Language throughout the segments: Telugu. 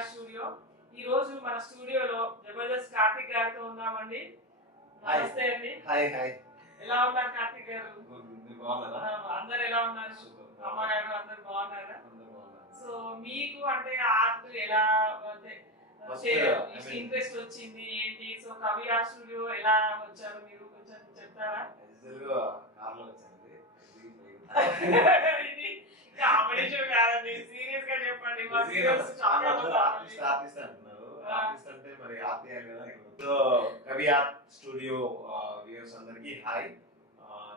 కవిఆర్ స్టూడియో. ఈ రోజు మన స్టూడియోలో జబర్దస్త్ కార్తిక్ గారితో ఉన్నామండి. నమస్తే అండి. Hi hi. ఎలా ఉన్నారు కార్తిక్ గారు? అందరు ఎలా ఉన్నారు? అమ్మగారు అందరు బాగున్నారా? సో మీకు అంటే ఆర్ట్ ఎలా అంటే ఇంట్రెస్ట్ వచ్చింది ఏంటి? సో కవిఆర్ స్టూడియో ఎలా వచ్చారు మీరు కొంచెం చెప్తారా? కార్లో వచ్చానండి. కామెడీ షో కాదండి, సీరియస్ గా చెప్పండి. ఆర్టిస్ట్ అంటున్నారు. ఆర్టిస్ట్ అంటే మరి ఆర్ట్ చేయాలి కదా. సో కవిఆర్ స్టూడియో వ్యూవర్స్ అందరికి హాయ్.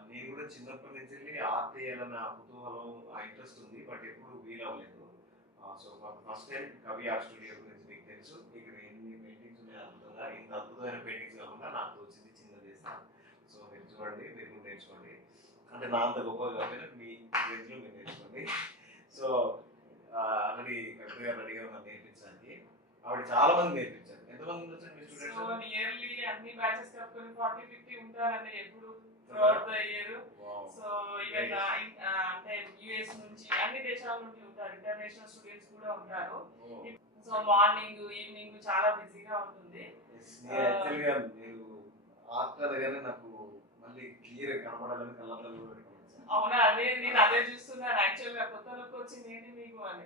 నేను కూడా చిన్నప్పటి నుంచి ఆర్ట్ చేయాలన్న కుతూహలం, ఇంట్రెస్ట్ ఉంది, బట్ ఎప్పుడు వీలవ్వలేదు. సో ఫస్ట్ టైం కవిఆర్ స్టూడియో గురించి మీకు తెలుసు. ఇక్కడ ఎన్ని పెయింటింగ్స్ ఉన్నాయి అద్భుతంగా. ఇంత అద్భుతమైన పెయింటింగ్స్ కాకుండా నాకు వచ్చింది చిన్నది చేస్తాను. సో మీరు చూడండి, మీరు కూడా నేర్చుకోండి. అంటే నా అంత గొప్పగా కాకపోయినా మీ రేంజ్లో మీరు నేర్చుకోండి. సో ఆల్రెడీ కవిత గారు రెడీగా ఉన్నారు నేర్పించడానికి. ఆవిడ చాలా మంది నేర్పించారు. ఎంతమంది వచ్చారు మీ స్టూడెంట్స్? నియర్లీ అన్ని బ్యాచెస్ కలుపుకొని 40-50 ఉంటారండి ఎప్పుడు throughout the year. So even అంటే యుఎస్ నుంచి అన్ని దేశాల నుండి ఉంటారు, ఇంటర్నేషనల్ స్టూడెంట్స్ కూడా ఉంటారు. సో మార్నింగ్ ఈవినింగ్ చాలా బిజీగా ఉంటుంది. యాక్చువల్గా మీరు ఆర్ట్ దగ్గర నాకు మళ్ళీ క్లియర్ కనపడాలని కళ్ళల్లో కూడా పెట్టుకోవచ్చు. అవునా, అదే నేను అదే చూస్తున్నాను. యాక్చువల్ గా కొత్త లుక్ వచ్చింది ఏంటి మీకు అని.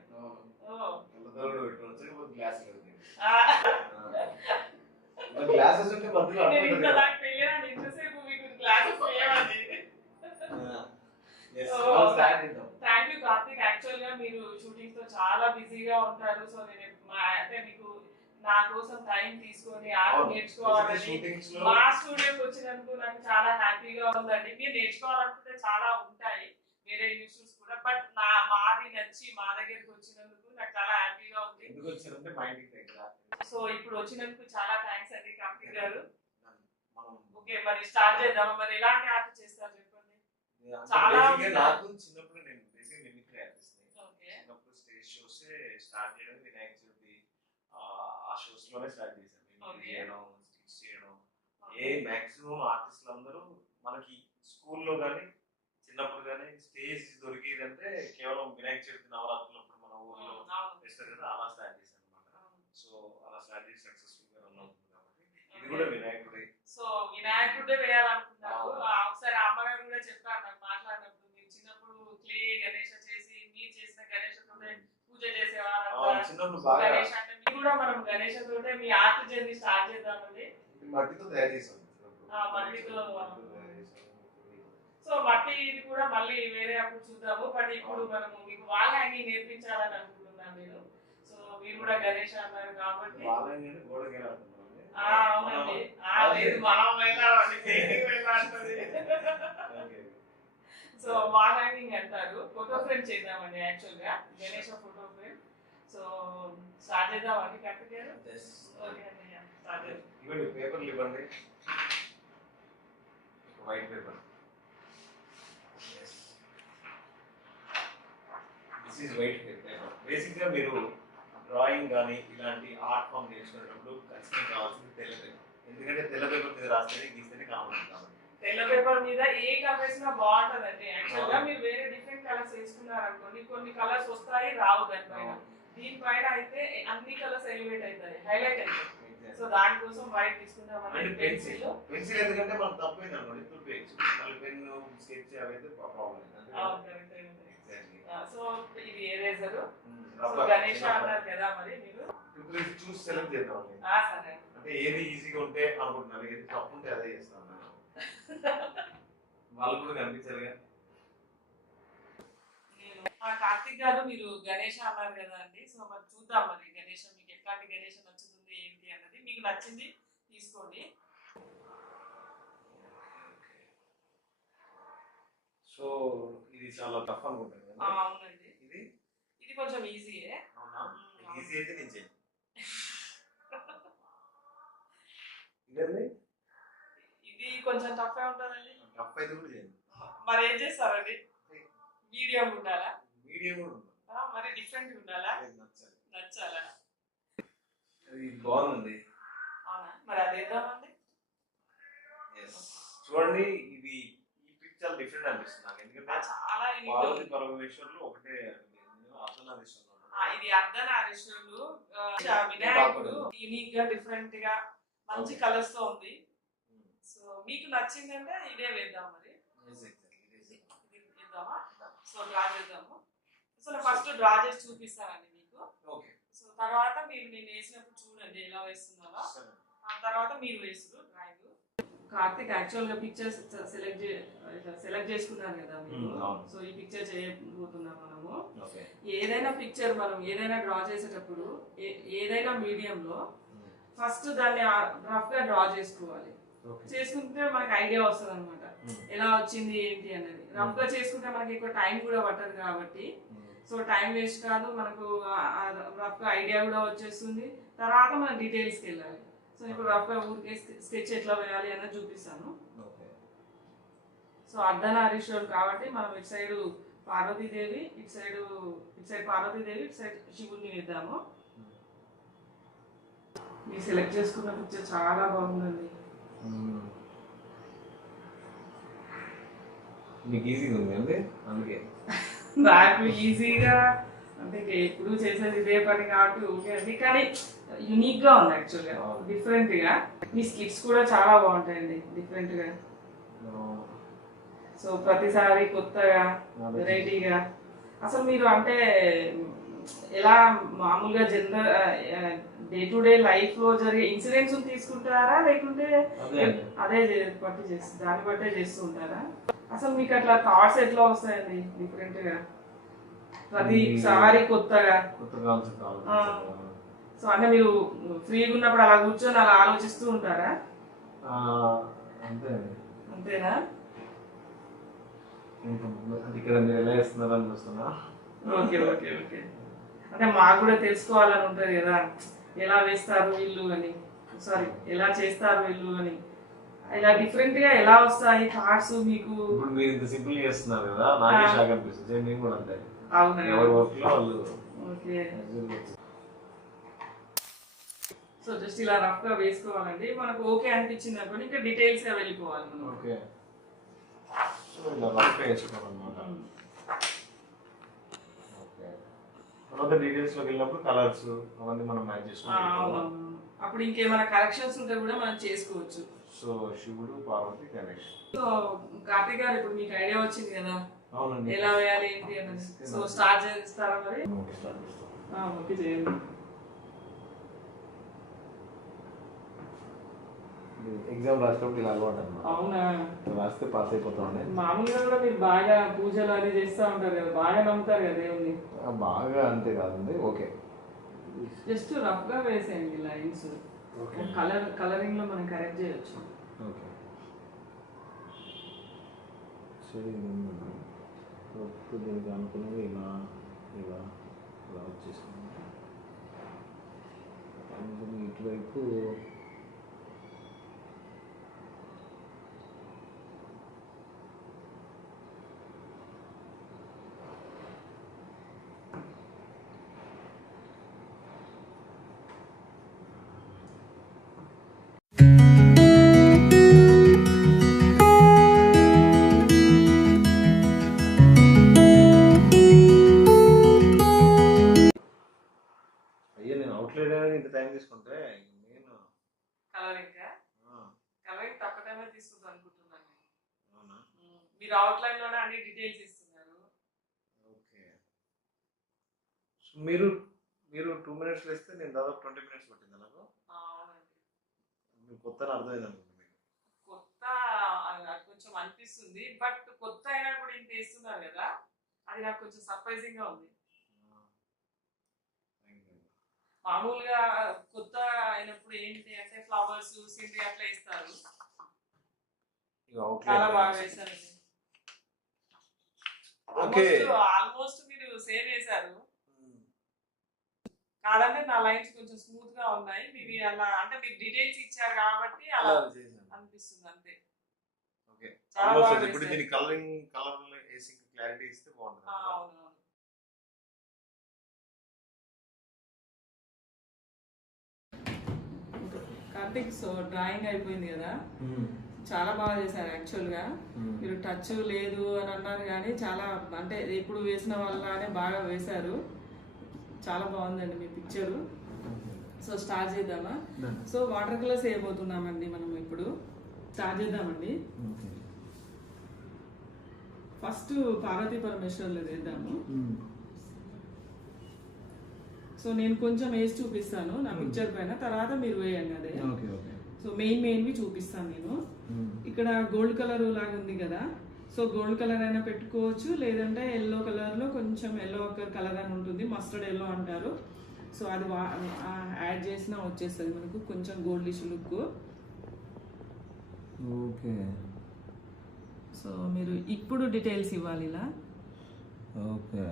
కళ్ళల్లో కూడా పెట్టుకోవచ్చు. గ్లాస్ గ్లాసెస్ ఉంటే మధ్యలో ఇంతసేపు మీకు గ్లాసెస్ వేయాలి. Thank you Karthik. యాక్చువల్ గా మీరు షూటింగ్ తో చాలా బిజీగా ఉంటారు. సో నేను అంటే మీకు నా కోసం టైం తీసుకొని ఆర్ట్ నేర్చుకోవాలని మా స్టూడియోకి వచ్చినందుకు నాకు చాలా హ్యాపీగా ఉందండి. మీరు నేర్చుకోవాలనుకుంటే చాలా ఉంటాయి వేరే ఇన్స్టిట్యూట్స్ కూడా, బట్ మాది నచ్చి మా దగ్గరికి వచ్చినందుకు నాకు చాలా హ్యాపీగా ఉంది. సో ఇప్పుడు వచ్చినందుకు చాలా థ్యాంక్స్ అండి కార్తిక్ గారు. ఓకే, మరి స్టార్ట్ చేద్దాం. మరి ఎలాంటి ఆర్ట్ చేస్తారు చెప్పండి. చాలా నాకు చిన్నప్పుడు నేను బేసిక్ మిమిక్రీ ఆర్టిస్ట్. చిన్నప్పుడు స్టేజ్ షోస్ స్టార్ట్ చేయడం, వినాయక చవితి ఆ షోస్ లోనే స్టార్ట్ చేశాను. మిమిక్రీ చేయడం, స్టిచ్ చేయడం. మాక్సిమం ఆర్టిస్టులు అందరూ మనకి స్కూల్లో కానీ చిన్నప్పుడు కానీ స్టేజ్ దొరికేదంటే కేవలం వినాయక చవితి నవరాత్రులప్పుడు మన ఊర్లో చేస్తారు కదా, అలా స్టార్ట్ చేశాను అనమాట. సో అలా స్టార్ట్ చేసి సక్సెస్ఫుల్ గా రన్ అవుతుంది కాబట్టి ఇది కూడా వినాయకుడే. సో వినాయకుడే వేయాలనుకున్నారు. ఒకసారి అమ్మగారు కూడా చెప్పారు నాకు మాట్లాడినప్పుడు, మీరు చిన్నప్పుడు క్లే గణేష చేసి మీరు చేసిన గణేషతోనే పూజ చేసేవారు. గణేష్ అంటే మీరు కూడా మనం గణేషతోనే మీ ఆర్ట్ జర్నీ స్టార్ట్ చేద్దామండి. మట్టితో తయారు చేసాం. మట్టితో. సో మట్టి ఇది కూడా మళ్ళీ వేరే అప్పుడు చూద్దాము. బట్ ఇప్పుడు మనము మీకు వాల్ హ్యాంగింగ్ నేర్పించాలని అనుకుంటున్నాను నేను. సో మీరు కూడా గణేష్ అన్నారు కాబట్టి అవునండి. లేదు మనం సో వాల్ హ్యాంగింగ్ అంటారు. ఫోటో ఫ్రేమ్ చేద్దామండి యాక్చువల్ గా, Ganesh photo frame. So start చేద్దామండి కార్తిక్ గారు. పేపర్లు ఇవ్వండి. White paper. This is white paper. Basic గా మీరు డ్రాయింగ్ కానీ ఇలాంటి ఆర్ట్ ఫామ్ నేర్చుకునేటప్పుడు ఖచ్చితంగా కావాల్సింది తెల్ల పేపర్. ఎందుకంటే తెల్ల పేపర్ మీద రాస్తేనే గీస్తేనే కావాలి కాబట్టి. తెల్ల పేపర్ మీద ఏ కలర్ వేసినా బాగుంటదండి. యాక్చువల్ గా మీరు వేరే డిఫరెంట్ కలర్స్ వేసుకున్నారు అనుకోండి, కొన్ని కలర్స్ వస్తాయి రావు దానిపైన. దీనిపైన అయితే అన్ని కలర్స్ ఎలివేట్ అవుతాయి, హైలైట్ అవుతాయి. సో దానికోసం వైట్ తీసుకుంటామండి. పెన్సిల్ ఎందుకంటే మనం తప్పైంది అనుకోండి తుప్పేయచ్చు. మళ్ళీ పెన్ను స్కెచ్ అవైతే ప్రాబ్లం. సో ఇది ఎరేజర్. సో గణేష్ అన్నారు కదా, మరి మీరు చూసి సెలెక్ట్ చేద్దాం. అంటే ఏది ఈజీగా ఉంటే అనుకుంటున్నారు, ఏది తప్పు ఉంటే అదే చేస్తాను. వాళ్ళు కూడా కనిపించారుగా. కార్తిక్ గారు మీరు గణేష్ అన్నారు కదా అండి. సో మరి చూద్దాం మరి గణేష్ మీకు ఎట్లాంటి గణేష్ నచ్చుతుంది ఏంటి అన్నది. మీకు నచ్చింది తీసుకోండి. సో ఇది చాలా టఫ్ అనుకుంటాను. అవునండి, ఇది కొంచెం ఈజీయే. ఈజీ అయితే నేను ఇది కొంచెం టఫ్ ఉంటుందండి. టఫ్ అయితే కూడా చేయండి. మరి ఏం చేస్తారండి? మీడియం ఉండాలా? మీడియం మరి డిఫరెంట్ ఉండాలా? నచ్చాలా? ఇది బాగుంది. అవునా, మరి అదేద్దామండి. చూడండి, ఇది ఈ పిక్చర్ డిఫరెంట్ అనిపిస్తుంది నాకు. ఎందుకంటే చాలా పార్వతి పరమేశ్వరులు ఒకటే, ఇది అర్ధనారీశ్వరులు. వినాయకుడు యూనిక్ గా డిఫరెంట్ గా మంచి కలర్స్ తో ఉంది. సో మీకు నచ్చిందంటే ఇదే వేద్దాం మరి. ఇద్దామా? సో డ్రా చేద్దాము. సో నేను ఫస్ట్ డ్రా చేసి చూపిస్తానండి మీకు. సో తర్వాత మీరు నేను వేసినప్పుడు చూడండి ఎలా వేస్తున్నారో. ఆ తర్వాత మీరు వేస్తారు డ్రాయింగ్. కార్తిక్ యాక్చువల్ గా పిక్చర్స్ సెలెక్ట్ చేసుకున్నారు కదా మీరు. సో ఈ పిక్చర్ చేయబోతున్నాం మనము. ఏదైనా పిక్చర్ మనం ఏదైనా డ్రా చేసేటప్పుడు ఏదైనా మీడియం లో ఫస్ట్ దాన్ని రఫ్ గా డ్రా చేసుకోవాలి. చేసుకుంటే మనకి ఐడియా వస్తుంది అనమాట ఎలా వచ్చింది ఏంటి అనేది. రఫ్ గా చేసుకుంటే మనకి ఎక్కువ టైం కూడా పట్టదు కాబట్టి సో టైం వేస్ట్ కాదు, మనకు రఫ్ గా ఐడియా కూడా వచ్చేస్తుంది. తర్వాత మనం డీటెయిల్స్కి వెళ్ళాలి. సో ఇప్పుడు రఫ్ గా ఊరికే స్కెచ్ ఎట్లా వేయాలి అన్నది చూపిస్తాను. సో అర్ధనారీశ్వరుడు కాబట్టి మనం ఇటు సైడ్ పార్వతీదేవి, ఇటు సైడ్ పార్వతీదేవి, ఇటు సైడ్ శివుడిని వేద్దాము. మీరు సెలెక్ట్ చేసుకున్న పిక్చర్ చాలా బాగుందండి. మీకు ఈజీగా ఉంది అండి, అందుకే నాకు ఈజీగా అంటే ఎప్పుడు చేసేది ఇదే పని కాబట్టి ఓకే అండి. కానీ యూనిక్ గా ఉంది యాక్చువల్గా, డిఫరెంట్ గా. మీ స్కిట్స్ కూడా చాలా బాగుంటాయండి డిఫరెంట్ గా. సో ప్రతిసారి కొత్తగా వెరైటీగా. అసలు మీరు అంటే ఎలా మామూలుగా general day to day life లో జరిగే ఇన్సిడెంట్స్ తీసుకుంటారా లేకుంటే అదే దాన్ని బట్టే చేస్తూ ఉంటారా? అసలు మీకు అట్లా థాట్స్ ఎట్లా వస్తాయండి డిఫరెంట్ గా ప్రతిసారి కొత్తగా? సో అంటే మీరు ఫ్రీగా ఉన్నప్పుడు అలా కూర్చొని అలా ఆలోచిస్తూ ఉంటారా? అంతేనా? ఇక్కడ మీరు ఎలా వేస్తున్నారు అనిపిస్తున్నా. Okay okay okay. అంటే మాకు కూడా తెలుసుకోవాలని ఉంటుంది కదా, ఎలా వేస్తారు వీళ్ళు అని, సారీ ఎలా చేస్తారు వీళ్ళు అని. ఇలా డిఫరెంట్ గా ఎలా వస్తాయి థాట్స్ మీకు? ఇప్పుడు మీరు ఇంత సింపుల్ చేస్తున్నారు కదా, నాకే షాక్ అనిపిస్తుంది. నేను కూడా అంతే. అవునా? ఎవరి వర్క్ లో వాళ్ళు. ఓకే. సో జస్ట్ ఇలా రఫ్ గా వేసుకోవాలండి. మనకు ఓకే అనిపించింది అనుకోండి ఇంకా డీటెయిల్స్ గా వెళ్ళిపోవాలి మనం. ఓకే. సో ఇలా రఫ్ గా వేసుకోవాలన్నమాట. ఓకే. తర్వాత డీటెయిల్స్ లోకి వెళ్ళినప్పుడు కలర్స్ అవన్నీ మనం మ్యాచ్ చేసుకోవాలి. అప్పుడు ఇంకేమైనా కరెక్షన్స్ ఉంటే కూడా మనం చేసుకోవచ్చు. సో శివుడు, పార్వతి, గణేష్. సో కార్తిక్ గారు ఇప్పుడు మీకు ఐడియా వచ్చింది కదా అవునండి ఎలా వేయాలి ఏంటి అనేది. సో స్టార్ట్ చేస్తారా మరి? ఓకే చేయండి. ఎగ్జామ్ రాసేటప్పుడు ఇలా అలవాటు అన్నమాట. అవునా? రాస్తే పాస్ అయిపోతామండి. మామూలుగా కూడా మీరు బాగా పూజలు అది చేస్తూ ఉంటారు కదా, బాగా నమ్ముతారు కదా దేవుణ్ణి? బాగా అంతే కాదండి. ఓకే. జస్ట్ రఫ్ గా వేసేయండి లైన్స్. కలరింగ్ లో మనం కరెక్ట్ చేయొచ్చు. ఓకే. దీనికి అనుకున్నది ఇలా ఇలా ఇలా వచ్చేసింది. ఇటువైపు ఇంత టైం తీసుకుంటే నేను కలరింగ్ తక్కువ టైమే తీసుకుంటాను అనుకుంటున్నాను. అవునా? మీరు అవుట్లైన్ లోనే అన్ని డీటెయిల్స్ ఇస్తున్నారు. ఓకే. మీరు 2 minutes వేస్తే నేను దాదాపు 20 minutes పట్టింది నాకు. అవునండి. మీకు కొత్త అర్థమైంది అనుకుంటున్నాను. కొత్త కొంచెం అనిపిస్తుంది, బట్ కొత్త అయినా కూడా ఇంత వేస్తున్నారు కదా, అది నాకు కొంచెం సర్ప్రైజింగ్ గా ఉంది. మామూలుగా కొత్త అయినప్పుడు ఏంటి అంటే ఫ్లవర్స్ సీనరీ అట్లా వేస్తారు. చాలా బాగా వేశారండి. ఆల్మోస్ట్ మీరు సేమ్ వేశారు కాదంటే నా లైన్స్ కొంచెం స్మూత్ గా ఉన్నాయి. మీవి అలా అంటే మీరు డీటెయిల్స్ ఇచ్చారు కాబట్టి అలా అనిపిస్తుంది అంతే. ఓకే. చాలా బాగా. ఇప్పుడు దీని కలర్ వేసి క్లారిటీ ఇస్తే బాగుంటుంది. అవును. కార్తిక్, సో డ్రాయింగ్ అయిపోయింది కదా, చాలా బాగా చేశారు యాక్చువల్గా. మీరు టచ్ లేదు అని అన్నారు కానీ చాలా అంటే ఎప్పుడు వేసిన వాళ్ళనే బాగా వేశారు. చాలా బాగుందండి మీ పిక్చరు. సో స్టార్ట్ చేద్దామా? సో వాటర్ కలర్స్ వేయబోతున్నామండి మనం ఇప్పుడు. స్టార్ట్ చేద్దామండి. ఫస్ట్ పార్వతీ పరమేశ్వర్లు వేద్దాము. సో నేను కొంచెం వేసి చూపిస్తాను నా పిక్చర్ పైన, తర్వాత మీరు వేయండి అదే. సో మెయిన్వి చూపిస్తాను నేను. ఇక్కడ గోల్డ్ కలర్ లాగా ఉంది కదా, సో గోల్డ్ కలర్ అయినా పెట్టుకోవచ్చు, లేదంటే ఎల్లో కలర్లో కొంచెం ఎల్లో కలర్ అని ఉంటుంది, మస్టర్డ్ ఎల్లో అంటారు. సో అది యాడ్ చేసినా వచ్చేస్తుంది మనకు కొంచెం గోల్డిష్ లుక్. ఓకే. సో మీరు ఇప్పుడు డీటెయిల్స్ ఇవ్వాలి ఇలా. ఓకే.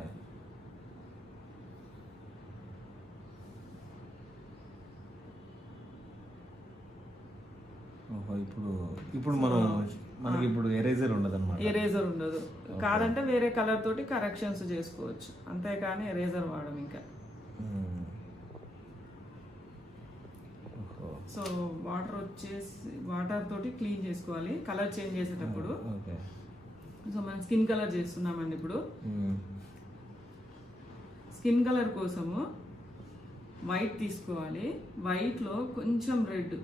ఇప్పుడు మనకి ఇప్పుడు ఎరేజర్ ఉండదు అన్నమాట. ఎరేజర్ ఉండదు, కాదంటే వేరే కలర్ తోటి కరెక్షన్స్ చేసుకోవచ్చు, అంతేకాని ఎరేజర్ వాడడం ఇంకా. సో వాటర్ తోటి క్లీన్ చేసుకోవాలి కలర్ చేంజ్ చేసేటప్పుడు. సో మనం స్కిన్ కలర్ చేస్తున్నామండి ఇప్పుడు. స్కిన్ కలర్ కోసము వైట్ తీసుకోవాలి, వైట్లో కొంచెం రెడ్,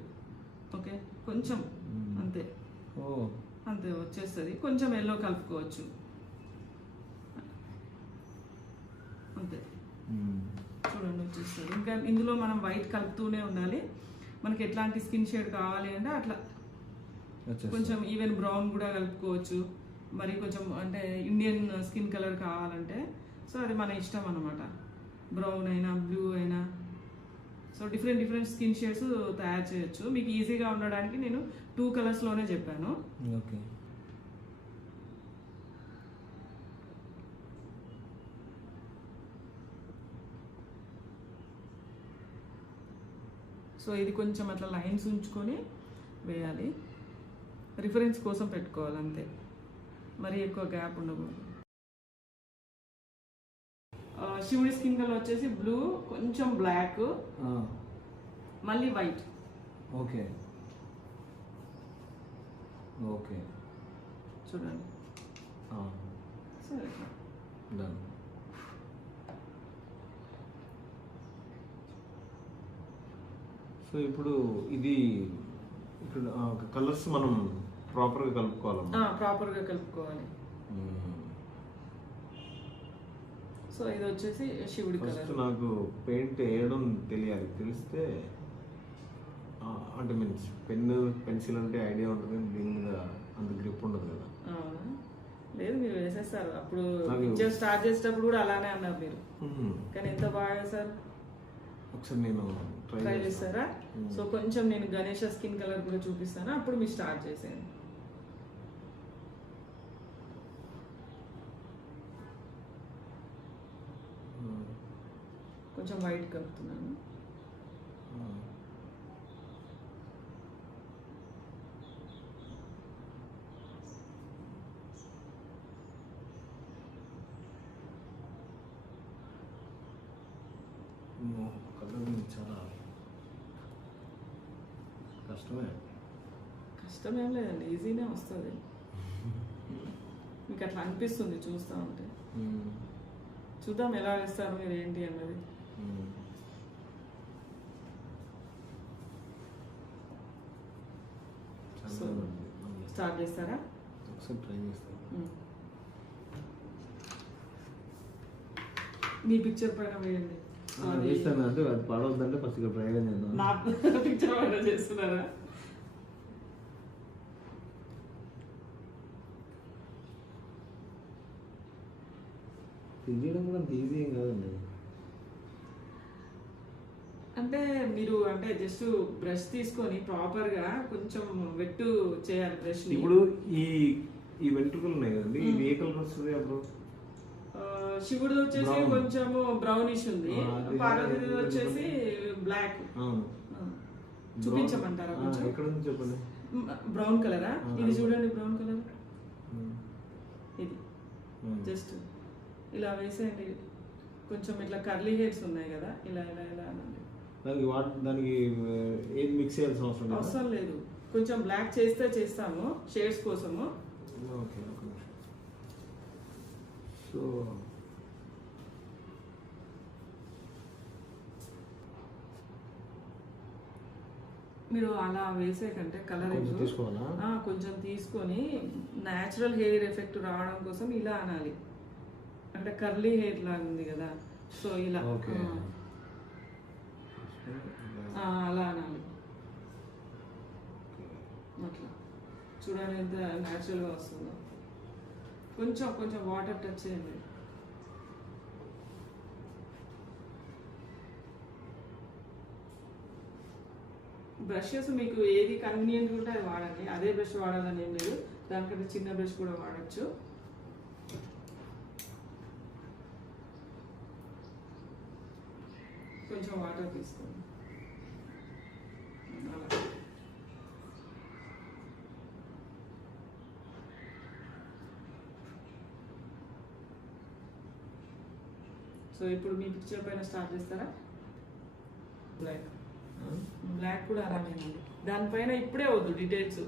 ఓకే కొంచెం అంతే, అంతే వచ్చేస్తుంది. కొంచెం ఎల్లో కలుపుకోవచ్చు అంతే, చూడండి వచ్చేస్తుంది. ఇంకా ఇందులో మనం వైట్ కలుపుతూనే ఉండాలి. మనకి ఎట్లాంటి స్కిన్ షేడ్ కావాలి అంటే అట్లా కొంచెం ఈవెన్ బ్రౌన్ కూడా కలుపుకోవచ్చు, మరి కొంచెం అంటే ఇండియన్ స్కిన్ కలర్ కావాలంటే సో అది మన ఇష్టం అన్నమాట. బ్రౌన్ అయినా బ్లూ అయినా సో డిఫరెంట్ స్కిన్ షేడ్స్ తయారు చేయొచ్చు. మీకు ఈజీగా ఉండడానికి నేను 2 కలర్స్లోనే చెప్పాను. ఓకే. సో ఇది కొంచెం అట్లా లైన్స్ ఉంచుకొని వేయాలి, రిఫరెన్స్ కోసం పెట్టుకోవాలి అంతే, మరి ఎక్కువ గ్యాప్ ఉండకూడదు. శివుడి స్కిన్ కలర్ వచ్చేసి బ్లూ, కొంచెం బ్లాక్, మళ్ళీ వైట్. ఓకే. ఓకే చూడండి. సరే డన్. సో ఇప్పుడు ఇది ఇక్కడ కలర్స్ మనం ప్రాపర్గా కలుపుకోవాలి. ప్రాపర్గా కలుపుకోవాలి. సో ఇది వచ్చేసి శివుడి కలర్. నాకు పెయింట్ వేయడం తెలియాలి, తెలిస్తే అంటే మీన్స్ పెన్ను పెన్సిల్ అంటే ఐడియా ఉంటుంది, దీని మీద అంత గ్రిప్ ఉండదు కదా. లేదు మీరు వేసేస్తారు, అప్పుడు పిక్చర్ స్టార్ట్ చేసేటప్పుడు కూడా అలానే అన్నారు మీరు, కానీ ఎంత బాగా వేసారు. ఒకసారి నేను ట్రై చేస్తారా? సో కొంచెం నేను గణేష్ స్కిన్ కలర్ కూడా చూపిస్తాను, అప్పుడు మీరు స్టార్ట్ చేసేయండి. కొంచెం వైట్ కలుపుతున్నాను. చాలా కష్టమేం లేదండి, ఈజీనే వస్తుంది. మీకు అట్లా అనిపిస్తుంది చూస్తూ ఉంటే. చూద్దాం ఎలా వేస్తారు మీరు ఏంటి అన్నది. స్టార్ట్ చేస్తారా? ఒకసారి ట్రై చేస్తాను. మీ పిక్చర్ పైన వేయండి. వేస్తాను అంటే అది పడవద్దంటే ఫస్ట్ ఇక్కడ ప్రయోగం చేద్దాం. నా పిక్చర్ పైన చేస్తున్నారా? తీయడం కూడా అంత ఈజీ ఏం కాదండి. అంటే మీరు అంటే జస్ట్ బ్రష్ తీసుకొని ప్రాపర్ గా కొంచెం వెట్టు చేయాలి బ్రష్. ఇప్పుడు ఈ వెంట్రుకలు ఉన్నాయి కదండి, ఇది ఏ కలర్ వస్తుంది అప్పుడు? శివుడు వచ్చేసి కొంచెం బ్రౌనిష్ ఉంది, పార్వతి వచ్చేసి బ్లాక్. చూపించమంటారా కొంచెం? ఎక్కడ ఉంది చెప్పండి. బ్రౌన్ కలరా? ఇది చూడండి బ్రౌన్ కలర్, ఇది జస్ట్ ఇలా వేసేయండి. కొంచెం ఇట్లా కర్లీ హెయిర్స్ ఉన్నాయి కదా, ఇలా ఇలా ఇలా అనండి. దానికి ఏది మిక్స్ చేయాల్సిన అవసరం లేదు, కొంచెం బ్లాక్ చేస్తే చేస్తాము షేడ్స్ కోసము. Okay okay. సో మీరు అలా వేసే కంటే కలర్ కొంచెం తీసుకోవాలా? కొంచెం తీసుకొని న్యాచురల్ హెయిర్ ఎఫెక్ట్ రావడం కోసం ఇలా అనాలి. అంటే కర్లీ హెయిర్ లాగా ఉంది కదా, సో ఇలా ఓకే. అలా అనాలి. అట్లా చూడండి ఎంత న్యాచురల్గా వస్తుందో. కొంచెం కొంచెం వాటర్ టచ్ చేయండి. బ్రషెస్ మీకు ఏది కన్వీనియంట్ ఉంటే అది వాడండి. అదే బ్రష్ వాడాలని ఏం లేదు, దానికంటే చిన్న బ్రష్ కూడా వాడచ్చు. కొంచెం వాటర్ తీసుకోండి. అలా సో ఇప్పుడు మీ పిక్చర్ పైన స్టార్ట్ చేస్తారా? బ్లాక్ కూడా అలానే. దానిపైన ఇప్పుడే వద్దు డీటెయిల్స్,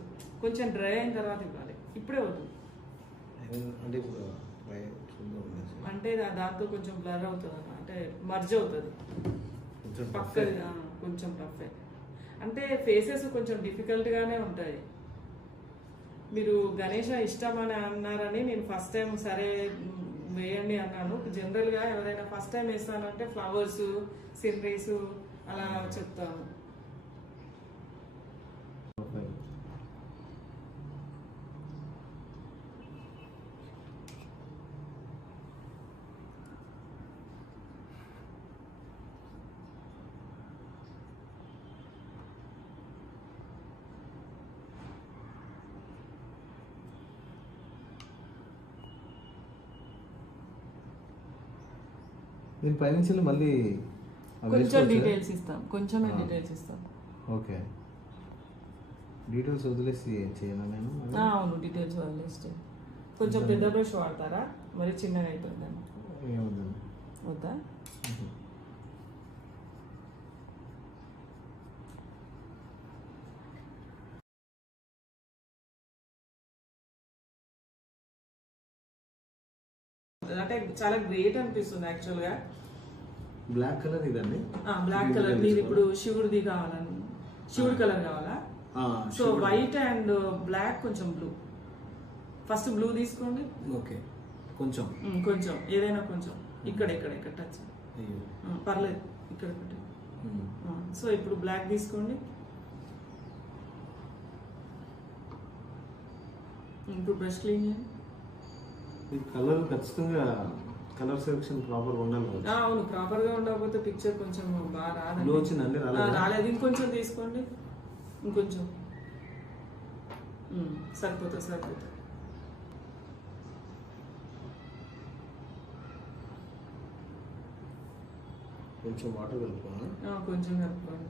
కొంచెం డ్రై అయిన తర్వాత ఇవ్వాలి. ఇప్పుడే వద్దు, అంటే దాంతో కొంచెం బ్లర్ అవుతుంది అన్న, అంటే మర్జ్ అవుతుంది పక్కది. కొంచెం టఫ్. అంటే ఫేసెస్ కొంచెం డిఫికల్ట్గానే ఉంటాయి. మీరు గణేష ఇష్టం అని అన్నారని నేను ఫస్ట్ టైం సరే వేయండి అన్నాను. జనరల్గా ఎవరైనా ఫస్ట్ టైం వేస్తానంటే ఫ్లవర్స్, సీనరీస్ అలా చెప్తాను. నేను పైనుంచి మళ్ళీ కొంచెం డీటెయిల్స్ ఇస్తాం, కొంచెమే డీటెయిల్స్ ఇస్తాం. ఓకే. డీటెయిల్స్ వదిలేసి చేయనా నేను? అవును, డీటెయిల్స్ వదిలేస్తే. కొంచెం పెద్ద బ్రష్ వాడతారా? మరి చిన్నగా అయిపోతుందండి. వద్దా? అంటే చాలా గ్రేట్ అనిపిస్తుంది యాక్చువల్గా. బ్లాక్ కలర్ ఇదండి. బ్లాక్ కలర్ మీరు ఇప్పుడు శివుడిది కావాలని, శివుడి కలర్ కావాలా? సో వైట్ అండ్ బ్లాక్, కొంచెం బ్లూ. ఫస్ట్ బ్లూ తీసుకోండి. ఓకే. కొంచెం కొంచెం ఏదైనా కొంచెం ఇక్కడ ఇక్కడ ఇక్కడ టచ్ పర్లేదు, ఇక్కడ పెట్టి. సో ఇప్పుడు బ్లాక్ తీసుకోండి. ఇప్పుడు బ్రష్ క్లీన్ చేయండి. ఈ కలర్ ఖచ్చితంగా కలర్ సెలెక్షన్ ప్రాపర్ ఉండాలి. అవును, ప్రాపర్ గా ఉండకపోతే పిక్చర్ కొంచెం బాగా రాదు. రాలేదు, ఇంకొంచెం తీసుకోండి. ఇంకొంచెం సరిపోతుంది, సరిపోతుంది. కొంచెం వాటర్ కలుపుకోవాలి. కొంచెం కలుపుకోండి.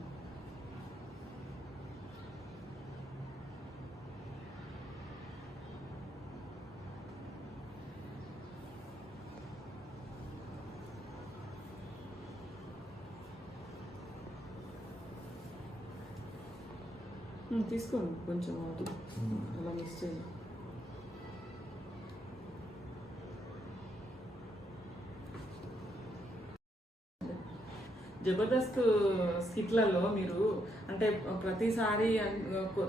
తీసుకోండి కొంచెం వాటర్, అలా మిక్స్ చేయండి. జబర్దస్త్ స్కిట్లలో మీరు అంటే ప్రతిసారి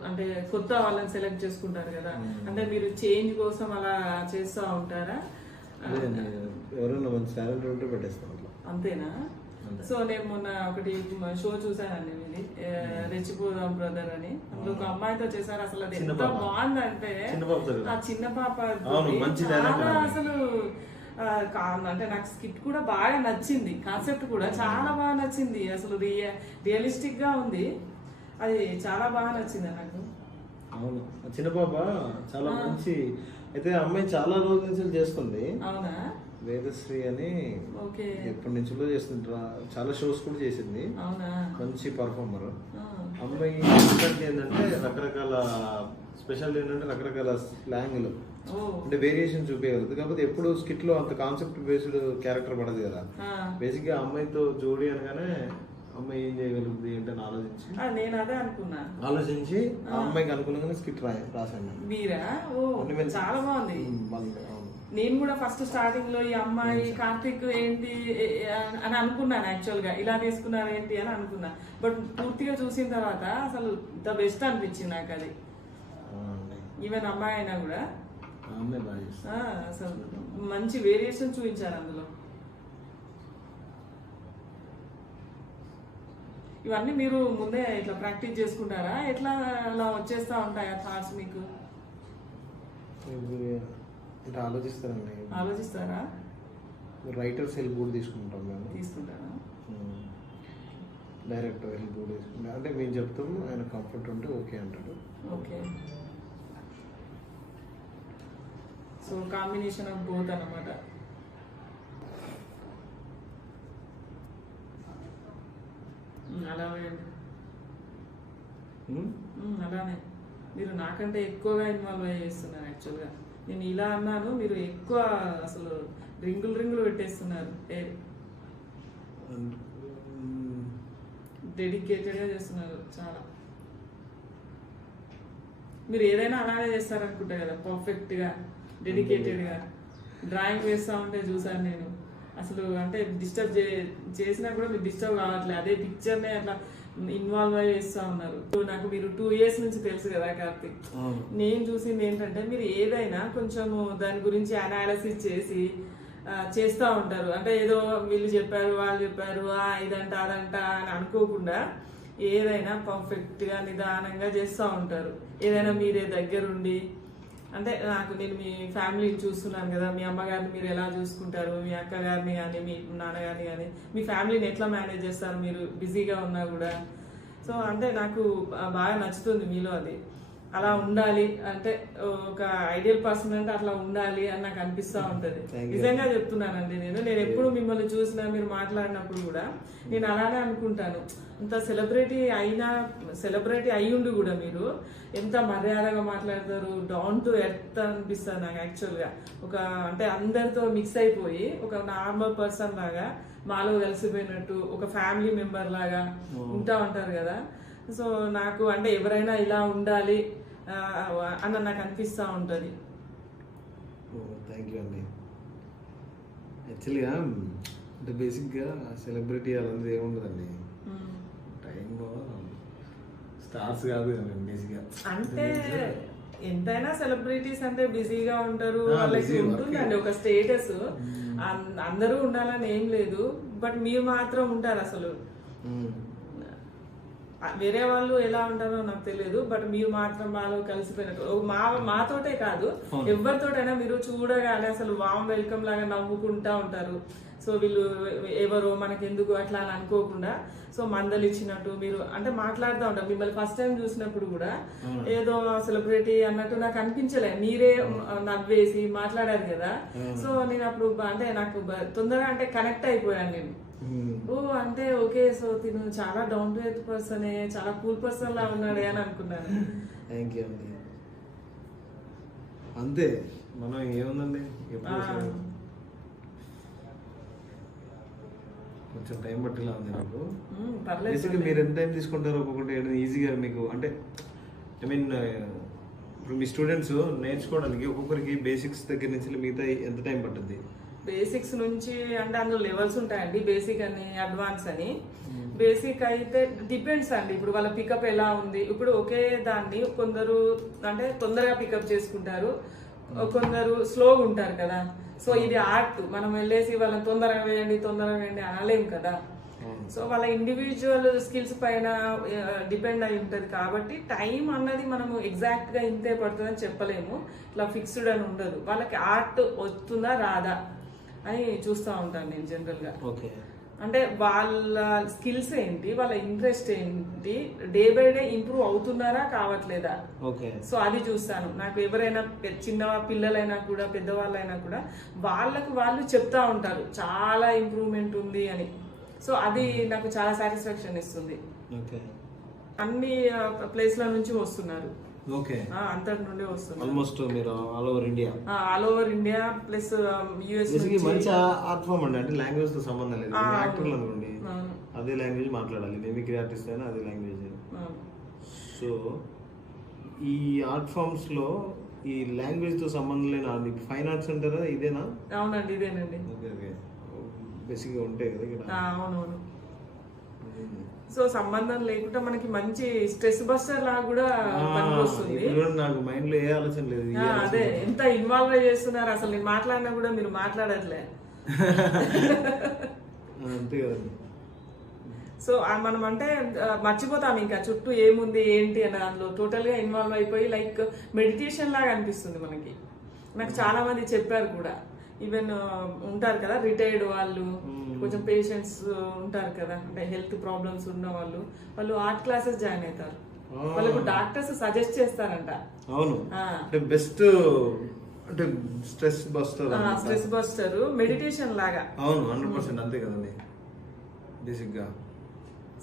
అంటే కొత్త వాళ్ళని సెలెక్ట్ చేసుకుంటారు కదా, అంటే మీరు చేంజ్ కోసం అలా చేస్తూ ఉంటారా? ఎవరైనా మంచి టాలెంట్ ఉంటే పెట్టేస్తాం అట్లా. అంతేనా? సో నేను మొన్న ఒకటి షో చూసానండి, ఇది రెచ్చిపోదాం బ్రదర్ అని. అందులో ఒక అమ్మాయితో చేశారు. అసలు అది ఎంత బాగుందంటే, ఆ చిన్న పాప చాలా అసలు అంటే నాకు స్కిట్ కూడా బాగా నచ్చింది, కాన్సెప్ట్ కూడా చాలా బాగా నచ్చింది. అసలు రియలిస్టిక్ గా ఉంది, అది చాలా బాగా నచ్చింది నాకు. అవును, చిన్న పాప చాలా మంచి. అయితే అమ్మాయి చాలా రోజుల నుంచి చేస్తుంది. అవునా? వేదశ్రీ అని ఎప్పటి నుంచో చేస్తుంది, చాలా షోస్ కూడా చేసింది. అవునా? మంచి పర్ఫార్మర్ అమ్మాయి. ఏంటంటే రకరకాల స్పెషల్ ఏంటంటే రకరకాల స్లాంగ్లు అంటే వేరియేషన్ చూపించగలదు. కాకపోతే ఎప్పుడు స్కిట్ లో అంత కాన్సెప్ట్ బేస్డ్ క్యారెక్టర్ పడదు కదా. బేసిక్ గా అమ్మాయితో జోడీ అనగానే అమ్మాయి ఏం చేయగలుగుతుంది ఏంటని ఆలోచించి, నేను అదే అనుకున్నా, ఆలోచించి ఆ అమ్మాయికి అనుకున్నాగానే స్కిట్ రాశాను. మీరా? చాలా బాగుంది. నేను కూడా ఫస్ట్ స్టార్టింగ్ లో ఈ అమ్మాయి కార్తిక్ ఏంటి అని అనుకున్నాను, యాక్చువల్ గా ఇలా తీసుకున్నారు ఏంటి అని అనుకున్నా. బట్ పూర్తిగా చూసిన తర్వాత అసలు ద బెస్ట్ అనిపించింది నాకు అది. ఈవెన్ అమ్మాయి అయినా కూడా అసలు మంచి వేరియేషన్ చూపించారు అందులో. ఇవన్నీ మీరు ముందే ఇట్లా ప్రాక్టీస్ చేసుకుంటారా, ఎట్లా అలా వచ్చేస్తా ఉంటాయా థాట్స్ మీకు? ఆలోచిస్తారా? రైటర్స్ హెల్ప్ కూడా తీసుకుంటాం మేము. తీసుకుంటారా? డైరెక్టర్ హెల్ప్ కూడా తీసుకుంటాం. అంటే మేము చెప్తాము, ఆయన కంఫర్ట్ ఉంటే ఓకే అంటాడు. Okay, so combination of both అన్నమాట. అలానే అలానే మీరు నాకంటే ఎక్కువగా ఇన్వాల్వ్ అయ్యి చేస్తున్నారు. యాక్చువల్గా నేను ఇలా అన్నాను, మీరు ఎక్కువ అసలు రింగులు పెట్టేస్తున్నారు. డెడికేటెడ్గా చేస్తున్నారు చాలా. మీరు ఏదైనా అలానే చేస్తారనుకుంటా కదా, పర్ఫెక్ట్గా డెడికేటెడ్గా. డ్రాయింగ్ వేస్తూ ఉంటే చూసాను నేను, అసలు అంటే డిస్టర్బ్ చేసినా కూడా మీరు డిస్టర్బ్ కావట్లేదు, అదే పిక్చర్నే అట్లా ఇన్వాల్వ్ అయ్యి చేస్తూ ఉన్నారు. నాకు మీరు 2 years నుంచి తెలుసు కదా కార్తిక్, నేను చూసింది ఏంటంటే మీరు ఏదైనా కొంచెం దాని గురించి అనాలిసిస్ చేసి చేస్తూ ఉంటారు. అంటే ఏదో వీళ్ళు చెప్పారు వాళ్ళు చెప్పారు ఇదంట అదంట అని అనుకోకుండా ఏదైనా పర్ఫెక్ట్గా నిదానంగా చేస్తూ ఉంటారు. ఏదైనా మీరే దగ్గరుండి, అంటే నేను మీ ఫ్యామిలీని చూస్తున్నాను కదా, మీ అమ్మగారిని మీరు ఎలా చూసుకుంటారు, మీ అక్కగారిని కానీ మీ నాన్నగారిని కానీ మీ ఫ్యామిలీని ఎట్లా మేనేజ్ చేస్తారు మీరు బిజీగా ఉన్నా కూడా. సో అంటే నాకు బాగా నచ్చుతుంది మీలో అది. అలా ఉండాలి అంటే ఒక ఐడియల్ పర్సన్ అంటే అట్లా ఉండాలి అని నాకు అనిపిస్తూ ఉంటుంది. నిజంగా చెప్తున్నానండి, నేను ఎప్పుడు మిమ్మల్ని చూసినా మీరు మాట్లాడినప్పుడు కూడా నేను అలానే అనుకుంటాను. అంత సెలబ్రిటీ అయ్యుండి కూడా మీరు ఎంత మర్యాదగా మాట్లాడతారు, డౌన్ టు ఎర్త్ అనిపిస్తుంది నాకు యాక్చువల్గా. ఒక అంటే అందరితో మిక్స్ అయిపోయి ఒక నార్మల్ పర్సన్ లాగా మాలో కలిసిపోయినట్టు ఒక ఫ్యామిలీ మెంబర్ లాగా ఉంటా ఉంటారు కదా. సో నాకు అంటే ఎవరైనా ఇలా ఉండాలి అన్న నాకు అనిపిస్తూ ఉంటుంది. థ్యాంక్ యూ అండి. యాక్చువల్గా అంటే బేసిక్గా సెలబ్రిటీ అలాంటిది ఏముండదండి, టైంలో స్టార్స్ కాదు కదండి బేసిక్గా. అంటే ఎంతైనా సెలబ్రిటీస్ అంటే బిజీగా ఉంటారు, వాళ్ళకి ఉంటుందండి ఒక స్టేటస్. అందరూ ఉండాలని ఏం లేదు, బట్ మీరు మాత్రం ఉంటారు అసలు. వేరే వాళ్ళు ఎలా ఉంటారో నాకు తెలియదు, బట్ మీరు మాత్రం మాలో కలిసిపోయినట్టు. మాతోటే కాదు ఎవరితోటైనా మీరు చూడగానే అసలు వామ్ వెల్కమ్ లాగా నవ్వుకుంటా ఉంటారు. సో వీళ్ళు ఎవరో మనకెందుకు అట్లా అని అనుకోకుండా సో మందలు ఇచ్చినట్టు మీరు అంటే మాట్లాడుతూ ఉంటారు. మిమ్మల్ని ఫస్ట్ టైం చూసినప్పుడు కూడా ఏదో సెలబ్రిటీ అన్నట్టు నాకు అనిపించలే, మీరే నవ్వేసి మాట్లాడారు కదా. సో నేను అప్పుడు అంటే నాకు తొందరగా అంటే కనెక్ట్ అయిపోయాను నేను. ఓ అంటే ఓకే, సో తిను చాలా డౌన్ టు ఎర్త్ పర్సనే, చాలా కూల్ పర్సన్ లా ఉన్నాడే అని అనుకున్నాను. థ్యాంక్ యూ అండి. అంతే, మనం ఏముందండి కొంచెం టైం పట్టిలా ఉంది నాకు. బేసిక్గా మీరు ఎంత టైం తీసుకుంటారో ఒక్కొక్కటి ఈజీగా మీకు అంటే ఐ మీన్ ఇప్పుడు మీ స్టూడెంట్స్ నేర్చుకోవడానికి ఒక్కొక్కరికి బేసిక్స్ దగ్గర నుంచి మిగతా ఎంత టైం పడుతుంది? బేసిక్స్ నుంచి అంటే అందులో లెవెల్స్ ఉంటాయండి, బేసిక్ అని అడ్వాన్స్ అని. బేసిక్ అయితే డిపెండ్స్ అండి, ఇప్పుడు వాళ్ళ పికప్ ఎలా ఉంది. ఇప్పుడు ఒకే దాన్ని కొందరు అంటే తొందరగా పికప్ చేసుకుంటారు, కొందరు స్లోగా ఉంటారు కదా. సో ఇది ఆర్ట్, మనం వెళ్ళేసి వాళ్ళని తొందరగా వేయండి అనలేం కదా. సో వాళ్ళ ఇండివిజువల్ స్కిల్స్ పైన డిపెండ్ అయి ఉంటుంది. కాబట్టి టైం అన్నది మనము ఎగ్జాక్ట్ గా ఇంతే పడుతుందని చెప్పలేము, ఇట్లా ఫిక్స్డ్ అని ఉండదు. వాళ్ళకి ఆర్ట్ వస్తుందా రాదా అని చూస్తూ ఉంటాను నేను జనరల్ గా. అంటే వాళ్ళ స్కిల్స్ ఏంటి, వాళ్ళ ఇంట్రెస్ట్ ఏంటి, డే బై డే ఇంప్రూవ్ అవుతున్నారా కావట్లేదా. సో అది చూస్తాను. నాకు ఎవరైనా చిన్న పిల్లలైనా కూడా పెద్దవాళ్ళైనా కూడా వాళ్ళకు వాళ్ళు చెప్తా ఉంటారు చాలా ఇంప్రూవ్మెంట్ ఉంది అని. సో అది నాకు చాలా సాటిస్ఫాక్షన్ ఇస్తుంది. అన్ని ప్లేస్ల నుంచి వస్తున్నారు, అంతటి నుండి వస్తున్నారు. ఆల్మోస్ట్ మీరు all over India plus US. మంచి ఆర్ట్ ఫామ్ అండి, అంటే లాంగ్వేజ్ తో సంబంధం లేదు. యాక్టర్లు అనుకోండి అదే లాంగ్వేజ్ మాట్లాడాలి, మిమిక్రీ ఆర్టిస్ట్ అయినా అదే లాంగ్వేజ్. సో ఈ ఆర్ట్ ఫామ్స్ లో ఈ లాంగ్వేజ్ తో సంబంధం లేని ఫైన్ ఆర్ట్స్ అంటారా ఇదేనా? అవునండి ఇదేనండి. ఓకే ఓకే, బేసిక్గా ఉంటాయి కదా ఇక్కడ. అవునవును. సో సంబంధం లేకుండా మనకి మంచి స్ట్రెస్ బస్టర్ లాగా కూడా పనికొస్తుంది. నాకు మైండ్ లో ఏ ఆలోచన లేదు. అదే ఎంత ఇన్వాల్వ్ అయ్యి చేస్తున్నారు, అసలు నేను మాట్లాడినా కూడా మీరు మాట్లాడట్లే. అంతే కదండి. సో మనం అంటే మర్చిపోతాం ఇంకా చుట్టూ ఏముంది ఏంటి అని, అందులో టోటల్ గా ఇన్వాల్వ్ అయిపోయి లైక్ మెడిటేషన్ లాగా అనిపిస్తుంది మనకి. నాకు చాలా మంది చెప్పారు కూడా, ఈవెన్ ఉంటారు కదా రిటైర్డ్ వాళ్ళు, కొంచెం పేషెంట్స్ ఉంటారు కదా, అంటే హెల్త్ ప్రాబ్లమ్స్ ఉన్న వాళ్ళు, వాళ్ళు ఆర్ట్ క్లాసెస్ జాయిన్ అవుతారు. వాళ్ళకు డాక్టర్స్ సజెస్ట్ చేస్తారంట. అవును, బెస్ట్ అంటే stress buster, stress buster meditation లాగా. అవును 100% అంతే కదండి బేసిక్ గా.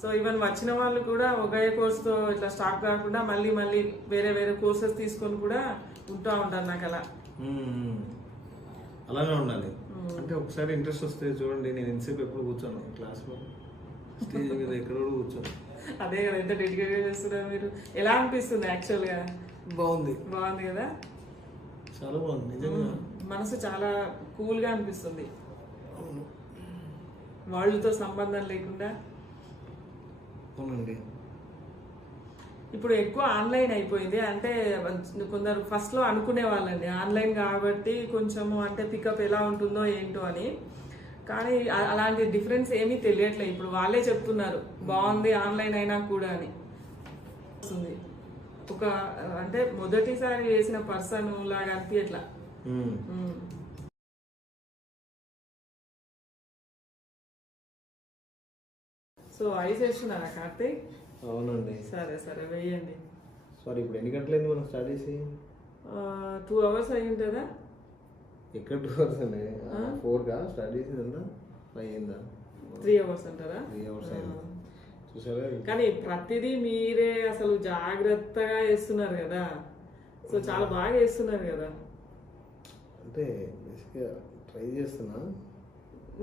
సో ఈవెన్ వచ్చిన వాళ్ళు కూడా ఒకే కోర్స్ తో ఇట్లా స్టాప్ కాకుండా మళ్ళీ మళ్ళీ వేరే వేరే కోర్సెస్ తీసుకొని కూడా ఉంటూ ఉంటారు. నాకు అలా అలానే ఉండాలి. అంటే ఒకసారి ఇంట్రెస్ట్ వస్తే చూడండి, నేను ఎంతసేపు ఎప్పుడు కూర్చోను క్లాస్లో, స్టేజ్ మీద ఎక్కడ కూడా కూర్చోను. అదే కదా, ఎంత డెడికేట్గా చేస్తున్నారు మీరు. ఎలా అనిపిస్తుంది యాక్చువల్గా? బాగుంది కదా, చాలా బాగుంది నిజంగా. మనసు చాలా కూల్గా అనిపిస్తుంది. వాళ్ళతో సంబంధం లేకుండా. అవునండి. ఇప్పుడు ఎక్కువ ఆన్లైన్ అయిపోయింది. అంటే కొందరు ఫస్ట్ లో అనుకునే వాళ్ళండి ఆన్లైన్ కాబట్టి కొంచెము అంటే పికప్ ఎలా ఉంటుందో ఏంటో అని, కానీ అలాంటి డిఫరెన్స్ ఏమీ తెలియట్లేదు. ఇప్పుడు వాళ్ళే చెప్తున్నారు బాగుంది ఆన్లైన్ అయినా కూడా అని. ఒక అంటే మొదటిసారి వేసిన పర్సన్ లాగా అనిపించట్లా. సో ఐస్ వేస్తున్నారా కార్తీక్? అవునండి. సరే సరే వేయండి. సారీ, ఇప్పుడు ఎన్ని గంటలైంది మనం స్టార్ట్ చేసి? 2 hours అయి ఉంటుందా? ఎక్కడ 2 hours అండి? 4గా స్టార్ట్ చేసిందా? 5 అయిందా? 3 hours అంటారా? 3 hours అయింది చూసారా. కానీ ప్రతిదీ మీరే అసలు జాగ్రత్తగా వేస్తున్నారు కదా, సో చాలా బాగా వేస్తున్నారు కదా. అంటే బేసిక్గా ట్రై చేస్తున్నా.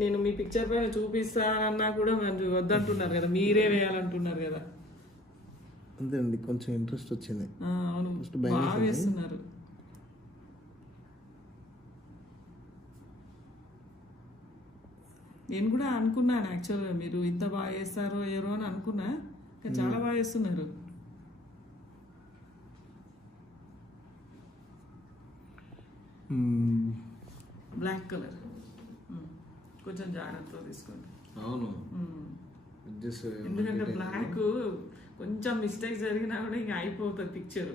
నేను మీ పిక్చర్ పైన చూపిస్తానన్నా కూడా మీరు వద్దంటున్నారు కదా, మీరే వేయాలంటున్నారు కదా. అంతే అండి, కొంచెం ఇంట్రెస్ట్ వచ్చింది. అవును, బాగా వేస్తున్నారు. నేను కూడా అనుకున్నాను యాక్చువల్గా మీరు ఇంత బాగా వేస్తారో ఏరో అని అనుకున్నా, కానీ చాలా బాగా వేస్తున్నారు. బ్లాక్ కలర్ కొంచెం జాగ్రత్తగా తీసుకోండి. అవును, ఎందుకంటే బ్లాక్ కొంచెం మిస్టేక్ జరిగినా కూడా ఇంకా అయిపోతుంది పిక్చర్.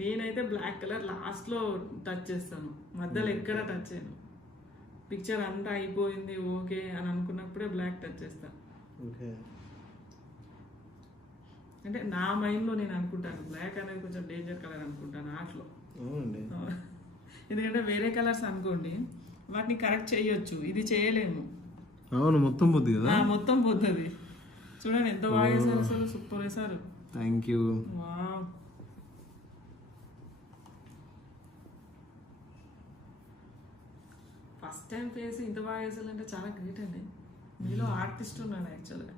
నేనైతే బ్లాక్ కలర్ లాస్ట్లో టచ్ చేస్తాను, మధ్యలో ఎక్కడ టచ్ చేయను. పిక్చర్ అంతా అయిపోయింది ఓకే అని అనుకున్నప్పుడే బ్లాక్ టచ్ చేస్తాను. అంటే నా మైండ్లో నేను అనుకుంటాను బ్లాక్ అనేది కొంచెం డేంజర్ కలర్ అనుకుంటాను ఆర్ట్లో. ఎందుకంటే వేరే కలర్స్ అనుకోండి వాటిని కరెక్ట్ చేయొచ్చు, ఇది చేయలేము. అవును, మొత్తం పోద్ది కదా. మొత్తం పోతుంది. చూడండి ఎంత బాగా వేసారు, అసలు సూపర్ వేసారు. Thank you. First time face ఇంత బాగా వేసాలంటే చాలా గ్రేట్ అండి. మీలో ఆర్టిస్ట్ ఉన్నాడు యాక్చువల్గా.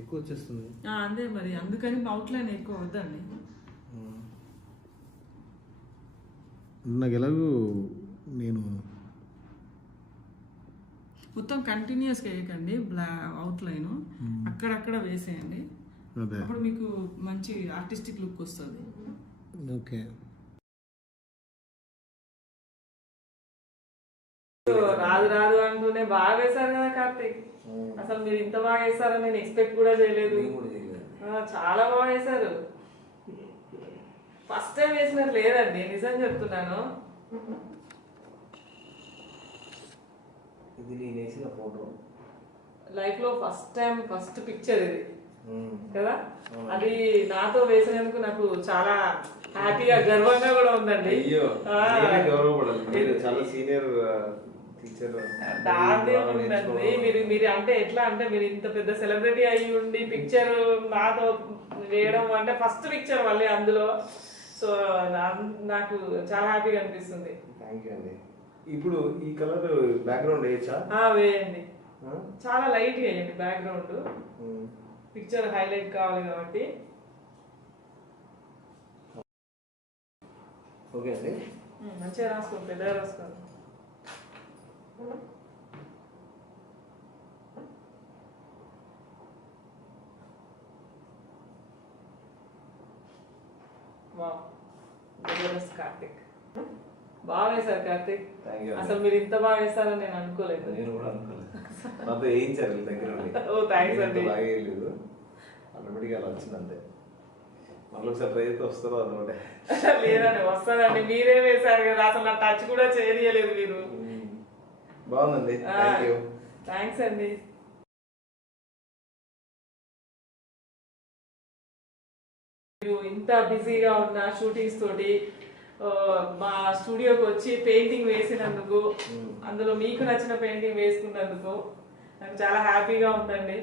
ఎక్కువ వచ్చేస్తుంది అంతే మరి, అందుకని అవుట్లైన్ ఎక్కువ వద్దండి. నాకు ఎలాగో నేను మొత్తం కంటిన్యూస్గా వేయకండి, అవుట్లైన్ అక్కడక్కడ వేసేయండి, అప్పుడు మీకు మంచి ఆర్టిస్టిక్ లుక్ వస్తుంది. ఓకే. రాదు రాదు అంటూనే బాగా వేశారు కదా కార్తీక్. అసలు మీరు ఇంత బాగా వేస్తారని నేను ఎక్స్పెక్ట్ కూడా చేయలేదు. చాలా బాగా వేశారు. ఫస్ట్ టైం వేసినట్టు లేదండి, నిజం చెప్తున్నాను. ఇది నేను వేసిన ఫోటో లైఫ్ లో ఫస్ట్ పిక్చర్ ఇది కదా. అది నాతో వేసినందుకు నాకు చాలా హ్యాపీగా గర్వంగా కూడా ఉందండి. చాలా సీనియర్ టీచర్. దాందే ఉందండి. మీరు అంటే ఎట్లా అంటే మీరు ఇంత పెద్ద సెలబ్రిటీ అయ్యి ఉండి పిక్చర్ నాతో వేయడం అంటే ఫస్ట్ పిక్చర్ మళ్ళీ అందులో. సో నాకు చాలా హ్యాపీగా అనిపిస్తుంది. థ్యాంక్ యూ అండి. ఇప్పుడు ఈ కలర్ బ్యాక్గ్రౌండ్ వేయచ్చా? వేయండి, చాలా లైట్ వేయండి బ్యాక్గ్రౌండ్. పిక్చర్ హైలైట్ కావాలి కాబట్టి. ఓకే అండి. మంచిగా రాసుకోండి, పెద్దగా రాసుకోండి. జబర్దస్త్ కార్తిక్, బాగా వేశారు కార్తిక్. అసలు మీరు ఇంత బాగా వేస్తారని నేను అనుకోలేదు. నేను కూడా అనుకోలేదు. నాతో వేయించారు దగ్గర. ఓ థ్యాంక్స్ అండి. బాగా వేయలేదు, ఆటోమేటిక్గా అలా వచ్చింది అంతే. మళ్ళీ ఒకసారి ట్రై అయితే వస్తుందో అనమాట. లేదండి వస్తుందండి, మీరే వేశారు కదా, అసలు నా టచ్ కూడా చేయలేదు మీరు. బాగుందండి, థ్యాంక్స్ అండి. మీరు ఇంత బిజీగా ఉన్న షూటింగ్స్ తోటి మా స్టూడియోకి వచ్చి పెయింటింగ్ వేసినందుకు, అందులో మీకు నచ్చిన పెయింటింగ్ వేసుకున్నందుకు నాకు చాలా హ్యాపీగా ఉందండి.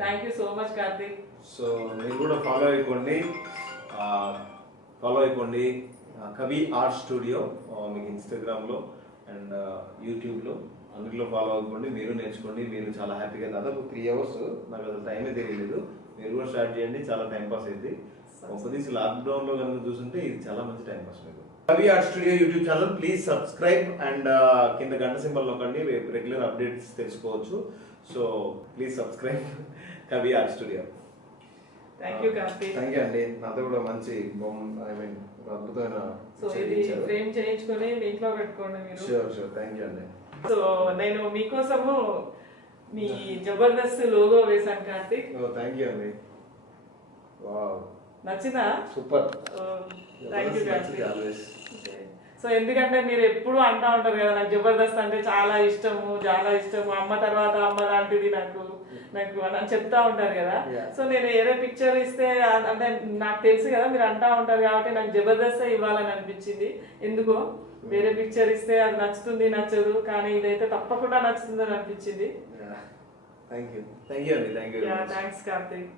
Thank you so much Karthik. So మీరు కూడా ఫాలో అయిపోండి కవి ఆర్ట్ స్టూడియో, మీకు ఇన్స్టాగ్రామ్లో అండ్ యూట్యూబ్లో అందులో ఫాలో అయిపోండి. మీరు నేర్చుకోండి, మీరు చాలా హ్యాపీగా. దాదాపు 3 hours నాకు అసలు టైమే తెలియలేదు. మీరు కూడా స్టార్ట్ చేయండి, చాలా టైం పాస్ అయింది. ఒకసారి లాక్డౌన్లో కనుక చూస్తుంటే ఇది చాలా మంచి టైం పాస్ మీకు. కవి art studio YouTube channel, please subscribe and కింద గంట సింబల్ నొక్కండి, రెగ్యులర్ అప్డేట్స్ తెలుసుకోవచ్చు. సో ప్లీజ్ సబ్స్క్రైబ్ కవి art studio. Thank you Karthik. Thank you అండి. నాతో కూడా మంచి అద్భుతమైన ఫ్రేమ్ చేయించుకొని మీ ఇంట్లో పెట్టుకోండి మీరు. షూర్ థ్యాంక్ యూ అండి. సో నేను మీకోసము మీ జబర్దస్త్ లోగో వేశాను కార్తిక్. థ్యాంక్ యూ అండి. వావ్, నచ్చిందా? Super. Thank you Karthik. So ఎందుకంటే మీరు ఎప్పుడు అంటా ఉంటారు కదా, నాకు జబర్దస్త్ అంటే చాలా ఇష్టము, అమ్మ తర్వాత అమ్మ లాంటిది నాకు అని చెప్తా ఉంటారు కదా. సో నేను ఏదో పిక్చర్ ఇస్తే అంటే నాకు తెలుసు కదా మీరు అంటా ఉంటారు కాబట్టి నాకు జబర్దస్త్ ఇవ్వాలని అనిపించింది. ఎందుకో వేరే పిక్చర్ ఇస్తే అది నచ్చుతుంది నచ్చదు, కానీ ఇదైతే తప్పకుండా నచ్చుతుంది అని అనిపించింది. థ్యాంక్ యూ అండి. థ్యాంక్స్ కార్తిక్.